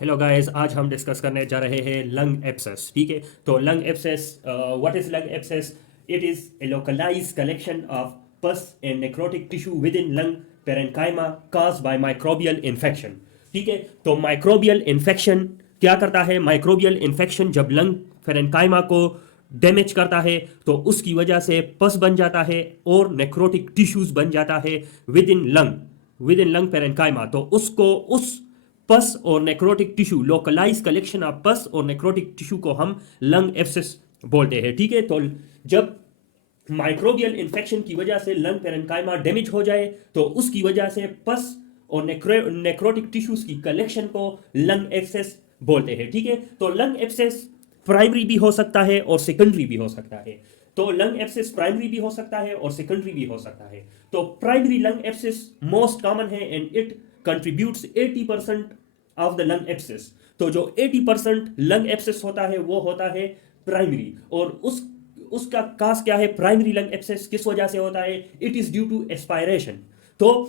Hello guys, आज हम discuss करने जा रहे हैं लंग एब्सेस। ठीक है, तो lung abscess, what is lung abscess? It is a localised collection of pus and necrotic tissue within lung parenchyma caused by microbial infection. ठीक है, तो माइक्रोबियल इन्फेक्शन क्या करता है? माइक्रोबियल इन्फेक्शन जब लंग पेरेन्काइमा को डैमेज करता है तो उसकी वजह से पस बन जाता है और नेक्रोटिक टिश्यूज बन जाता है विद इन लंग पेरेन्काइमा। तो उसको उस पस और necrotic tissue, localise collection of पस और नेक्रोटिक टिश्यू को हम लंग एब्सेस बोलते हैं। ठीक है, तो जब माइक्रोबियल इन्फेक्शन की वजह से लंग पेरेन्काइमा डैमेज हो जाए तो उसकी वजह से पस और नेक्रोटिक टिश्यूज की कलेक्शन को लंग एब्सेस बोलते हैं। ठीक है, तो लंग एब्सेस प्राइमरी भी हो सकता है और सेकेंडरी भी हो सकता है। तो लंग एब्सेस प्राइमरी भी हो सकता है और सेकेंडरी भी हो सकता है। तो primary lung abscess most common है and it contributes 80% of the lung abscess. तो जो 80% लंग एब्सेस होता है वो होता है प्राइमरी। और उसका काज क्या है? प्राइमरी लंग एब्सेस किस वजह से होता है? It is due to aspiration. तो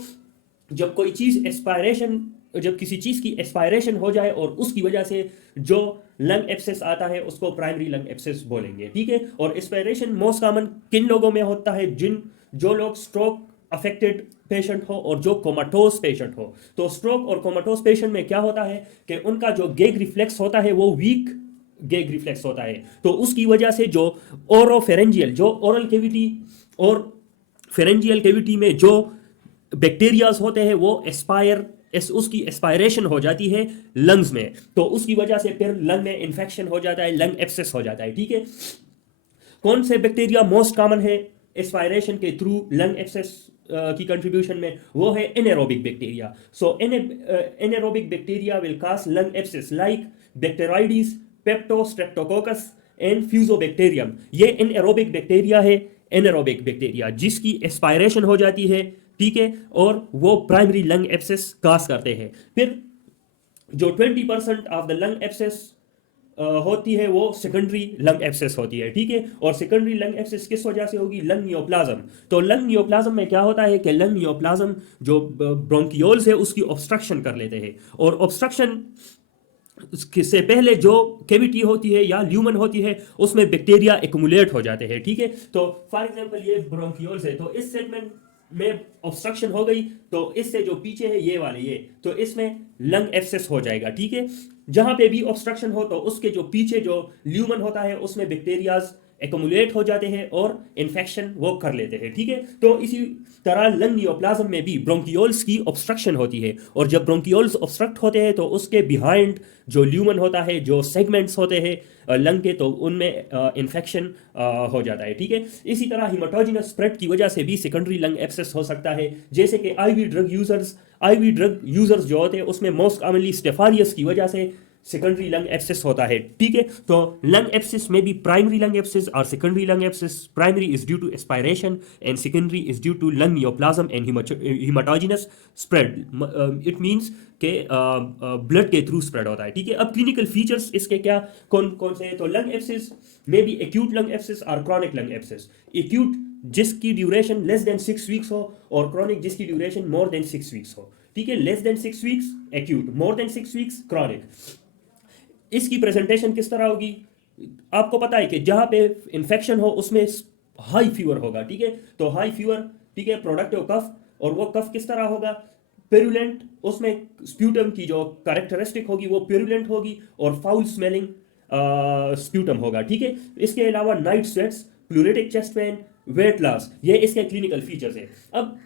जब कोई चीज एस्पायरेशन, जब किसी चीज की एस्पायरेशन हो जाए और उसकी वजह से जो लंग एब्सेस आता है उसको प्राइमरी लंग एब्सेस बोलेंगे। ठीक है, और एस्पायरेशन मोस्ट कॉमन किन लोगों में होता है? जो लोग स्ट्रोक अफेक्टेड पेशेंट हो और जो कोमाटोस पेशेंट हो। तो स्ट्रोक और कोमाटोस पेशेंट में क्या होता है कि उनका जो गेग रिफ्लेक्स होता है वो वीक गेग रिफ्लेक्स होता है। तो उसकी वजह से जो ओरोफेरेंजियल, जो ओरल कैविटी और फेरेंजियल कैविटी में जो बैक्टीरियाज होते हैं वो उसकी एस्पायरेशन हो जाती है लंग्स में। तो उसकी वजह से फिर लंग में इंफेक्शन हो जाता है, लंग एब्सेस हो जाता है। ठीक है, कौन से बैक्टीरिया मोस्ट कॉमन है एस्पायरेशन के थ्रू लंग एब्सेस की कंट्रीब्यूशन में? वो है anaerobic bacteria. So anaerobic bacteria will cause lung abscess like bacteroides, peptostreptococcus and fusobacterium. ये एनेरोबिक बैक्टीरिया है, एनेरोबिक बैक्टीरिया जिसकी एस्पायरेशन हो जाती है। ठीक है, और वो प्राइमरी लंग एब्सेस कॉज करते हैं। फिर जो 20% ऑफ द लंग एब्सेस होती है वो सेकेंडरी लंग एब्सेस होती है। ठीक है, और सेकेंडरी लंग एब्सेस किस वजह से होगी? Lung neoplasm. तो लंग नियोप्लाज्म में क्या होता है कि लंग नियोप्लाज्म जो ब्रोंकियोल्स है उसकी ऑब्स्ट्रक्शन कर लेते हैं। और ऑब्स्ट्रक्शन से पहले जो कैविटी होती है या ल्यूमन होती है उसमें बैक्टीरिया एक्युमुलेट हो जाते हैं। ठीक है, तो फॉर एग्जांपल ये ब्रोंकियोल्स है, तो इस सेगमेंट में ऑब्स्ट्रक्शन हो गई तो इससे जो पीछे है ये वाले ये, तो इसमें लंग एब्सेस हो जाएगा। ठीक है, जहां पे भी ऑब्स्ट्रक्शन हो तो उसके जो पीछे जो ल्यूमन होता है उसमें बैक्टीरियाज एक्युमुलेट हो जाते हैं और इन्फेक्शन वो कर लेते हैं। ठीक है, तो इसी तरह लंग नियोप्लाज्म में भी ब्रोंकियोल्स की ऑब्स्ट्रक्शन होती है। और जब ब्रोंकियोल्स ऑब्स्ट्रक्ट होते हैं तो उसके बिहाइंड जो ल्यूमन होता है, जो सेगमेंट्स होते हैं लंग के, तो उनमें इन्फेक्शन हो जाता है। ठीक है, इसी तरह हिमाटोजिनस स्प्रेड की वजह से भी सेकेंडरी लंग एब्सेस हो सकता है। जैसे कि आईवी ड्रग यूजर्स जो होते हैं उसमें मोस्ट कॉमनली स्टेफारियस की वजह से सेकेंडरी लंग एब्सेस होता है। ठीक है, तो लंग एब्सेस में भी प्राइमरी लंग एब्सेस और secondary lung abscess. Primary is due to aspiration and secondary is due to lung neoplasm and hematogenous spread. It means के ब्लड के थ्रू स्प्रेड होता है। ठीक है, अब क्लिनिकल फीचर्स इसके क्या कौन कौन से हैं? तो लंग एब्सेस में भी एक्यूट लंग एब्सेस और क्रॉनिक लंग एब्सेस। एक्यूट जिसकी ड्यूरेशन लेस देन 6 वीक्स हो और क्रॉनिक जिसकी ड्यूरेशन मोर देन 6 वीक्स हो। ठीक है, less than 6 weeks acute, more than 6 weeks chronic. इसकी प्रेजेंटेशन किस तरह होगी? आपको पता है कि जहां पे इंफेक्शन हो उसमें हाई फीवर होगा। ठीक है, तो हाई फीवर, ठीक है, प्रोडक्टिव कफ। और वो कफ किस तरह होगा? पेरुलेंट। उसमें स्प्यूटम की जो कैरेक्टरिस्टिक होगी वो पेरुलेंट होगी और फाउल स्मेलिंग स्प्यूटम होगा। ठीक है, इसके अलावा night sweats, pleuritic chest pain, weight loss, ये इसके क्लिनिकल फीचर्स है। अब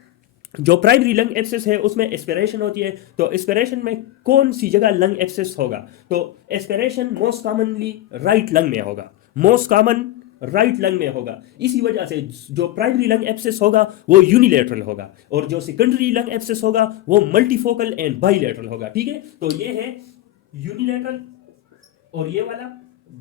जो प्राइमरी लंग एब्सेस है उसमें एस्पिरेशन होती है। तो एस्पिरेशन में कौन सी जगह लंग एब्सेस होगा? तो aspiration most commonly right lung में होगा, मोस्ट कॉमन राइट लंग में होगा। इसी वजह से जो प्राइमरी लंग एब्सेस होगा वो यूनिलेटरल होगा और जो सेकेंडरी लंग एब्सेस होगा वो मल्टीफोकल एंड बाईलेटरल होगा। ठीक है, तो ये है यूनिलेटरल और ये वाला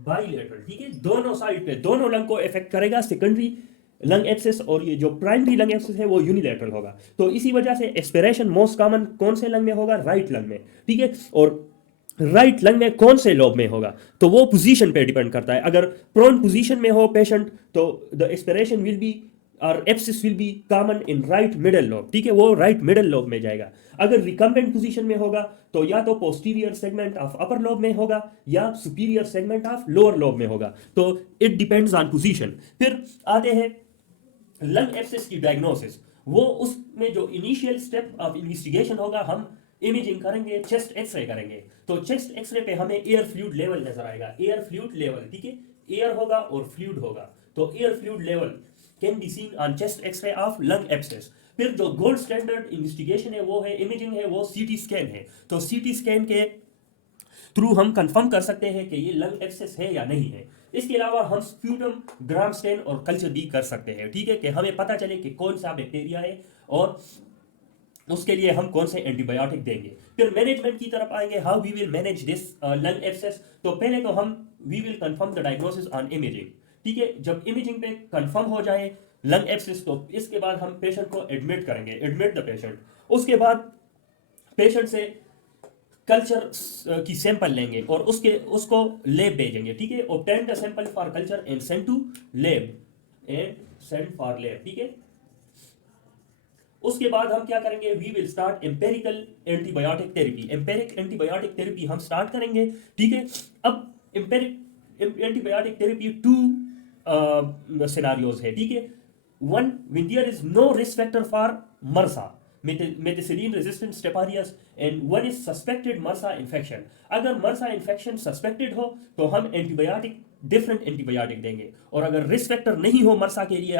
बाईलेटरल। ठीक है, दोनों साइड पे दोनों लंग को इफेक्ट करेगा सेकेंडरी लंग एब्सेस, और ये जो प्राइमरी लंग एब्सेस है वो यूनिलेटरल होगा। तो इसी वजह से एस्पिरेशन मोस्ट कॉमन कौन से लंग में होगा? राइट लंग में। ठीक है, और राइट लंग में कौन से लोब में होगा? तो वो पोजीशन पे डिपेंड करता है। अगर प्रोन पोजीशन में हो पेशेंट तो द एस्पिरेशन विल बी और abscess will be common in right middle lobe, ठीक है, वो राइट मिडल लोब में जाएगा। अगर रिकम्बेंट पोजीशन में होगा तो या तो posterior segment of upper lobe में होगा या superior segment of lower lobe में होगा, तो इट डिपेंड्स ऑन पोजीशन। फिर आते हैं लंग एब्सेस की डायग्नोसिस। वो उसमें जो इनिशियल स्टेप ऑफ इन्वेस्टिगेशन होगा, हम इमेजिंग करेंगे, चेस्ट एक्सरे करेंगे। तो चेस्ट एक्सरे पे हमें एयर फ्लूइड लेवल नजर आएगा, एयर फ्लूइड लेवल, ठीक है, एयर होगा और फ्लूइड होगा, तो air fluid level can be seen on chest x ray of lung abscess. फिर जो गोल्ड स्टैंडर्ड इन्वेस्टिगेशन है, वो है इमेजिंग है, वो सीटी स्कैन है। तो सीटी स्कैन के थ्रू हम कंफर्म कर सकते हैं कि ये लंग एब्सेस है या नहीं है। इसके अलावा हम स्प्यूटम, ग्राम स्टेन और कल्चर भी कर सकते हैं, ठीक है, कि हमें पता चले कि कौन सा बैक्टीरिया है और उसके लिए हम कौन से एंटीबायोटिक देंगे। फिर मैनेजमेंट की तरफ आएंगे, how we will manage this lung abscess. तो पहले तो हम we will confirm the diagnosis on imaging, ठीक है। जब इमेजिंग पे कंफर्म हो जाए लंग एब्सेस, तो इसके बाद हम पेशेंट को एडमिट करेंगे, एडमिट द पेशेंट। उसके बाद पेशेंट से कल्चर की सैंपल लेंगे और उसको लैब भेजेंगे, ठीक है। Obtain the sample for culture and send to lab, ठीक है। उसके बाद हम क्या करेंगे, we will start empirical antibiotic therapy. Empiric antibiotic therapy हम स्टार्ट करेंगे, ठीक है। अब empiric antibiotic therapy two scenarios है, ठीक है। One, when there is no risk factor for MRSA, methicillin resistant Staphylococcus, and one is suspected MRSA infection। अगर MRSA infection suspected हो तो हम एंटीबायोटिक, डिफरेंट एंटीबायोटिक देंगे। और अगर रिस्क फैक्टर नहीं हो MRSA के लिए,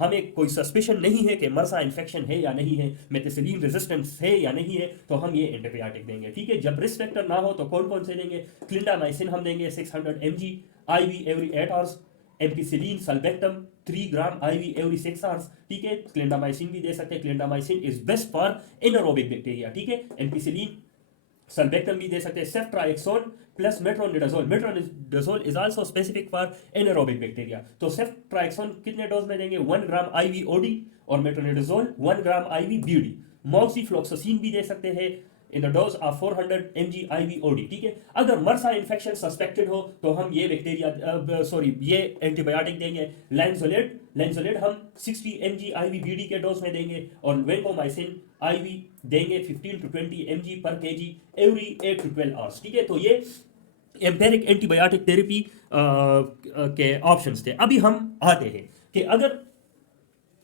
हमें कोई सस्पेशन नहीं है कि MRSA इन्फेक्शन है या नहीं है, मेथिसिलिन रेजिस्टेंस है या नहीं है, तो हम ये एंटीबायोटिक देंगे, ठीक है। जब रिस्क फैक्टर ना हो तो कौन कौन से देंगे, क्लिंडामाइसिन हम देंगे 600 mg IV every 8 hours, ampicillin sulbactam 3 gram IV every 6 hours, ठीक है। क्लिंडामाइसिन भी दे सकते हैं, clindamycin is best for anaerobic bacteria, ठीक है। एम्पिसिलिन सल्बेक्टम भी दे सकते हैं, ceftriaxone plus metronidazole. Metronidazole is also specific for anaerobic bacteria. तो सेफ्ट्राइक्सोन कितने डोज में देंगे, 1 ग्राम IV OD, और metronidazole 1 gram IV BD। Moxifloxacin भी दे सकते हैं in the dose of 400 mg IV OD, ठीक है। अगर मर्सा इन्फेक्शन सस्पेक्टेड हो तो हम ये ये एंटीबायोटिक देंगे, लैंसोलेट हम 60 mg IV BD के डोज में देंगे, और वेंकोमाइसिन IV देंगे 15 to 20 mg पर kg एवरी 8 to 12 आवर्स, ठीक है। तो ये एम्पेरिक एंटीबायोटिक थेरेपी के ऑप्शंस थे। अभी हम आते हैं कि अगर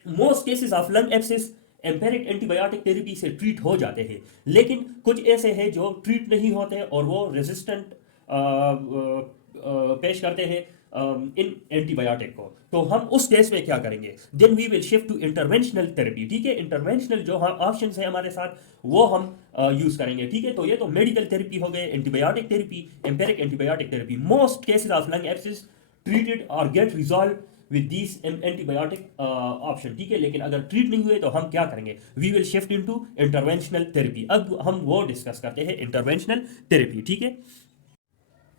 most cases of lung abscess empiric antibiotic therapy से ट्रीट हो जाते हैं, लेकिन कुछ ऐसे हैं जो ट्रीट नहीं होते और वो रेजिस्टेंट पेश करते हैं इन एंटीबायोटिक को। तो हम उस केस में क्या करेंगे, then we will shift to interventional therapy, ठीक है। इंटरवेंशनल जो ऑप्शंस है हमारे साथ, वो हम यूज करेंगे, ठीक है। तो ये तो मेडिकल थेरेपी हो गए, antibiotic therapy, empiric antibiotic therapy. Most cases of lung abscess treated और get resolve with this antibiotic option, ठीक है। लेकिन अगर ट्रीट नहीं हुए तो हम क्या करेंगे, we will shift into interventional therapy. अब हम वो डिस्कस करते हैं, इंटरवेंशनल थेरेपी, ठीक है।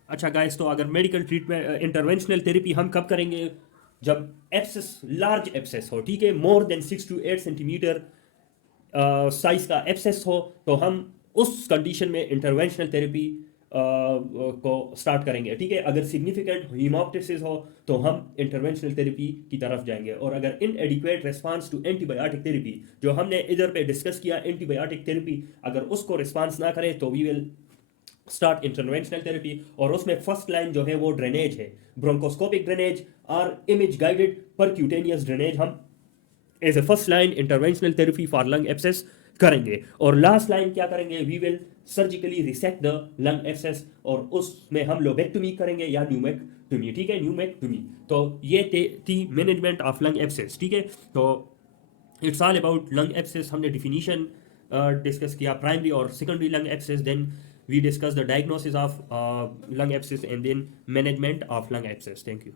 अच्छा गाइस, तो अगर मेडिकल ट्रीटमेंट इंटरवेंशनल थेरेपी हम कब करेंगे, जब एब्सेस, लार्ज एब्सेस हो, ठीक है, more than 6 to 8 centimetre size का एब्सेस हो, तो हम उस कंडीशन में इंटरवेंशनल थेरेपी को स्टार्ट करेंगे, ठीक है। अगर सिग्निफिकेंट हीमोप्टिसिस हो तो हम इंटरवेंशनल थेरेपी की तरफ जाएंगे। और अगर inadequate response to antibiotic therapy, जो हमने इधर पे डिस्कस किया एंटीबायोटिक थेरेपी, अगर उसको रिस्पांस ना करे तो we will start interventional therapy. और उसमें फर्स्ट लाइन जो है वो ड्रेनेज है, ब्रोंकोस्कोपिक ड्रेनेज और इमेज गाइडेड परक्यूटेनियस ड्रेनेज हम as a first line interventional therapy for lung abscess करेंगे। और लास्ट लाइन क्या करेंगे, we will surgically resect the lung abscess, और उसमें हम लोबेक्टोमी करेंगे या न्यूमेक्टोमी, ठीक है, न्यूमेक्टोमी। तो ये थी मैनेजमेंट ऑफ लंग एब्सेस, ठीक है। तो it's all about lung abscess. हमने डिफिनीशन डिस्कस किया, प्राइमरी और secondary lung abscess, then we discuss the diagnosis of lung abscess and then management of lung abscess. Thank you.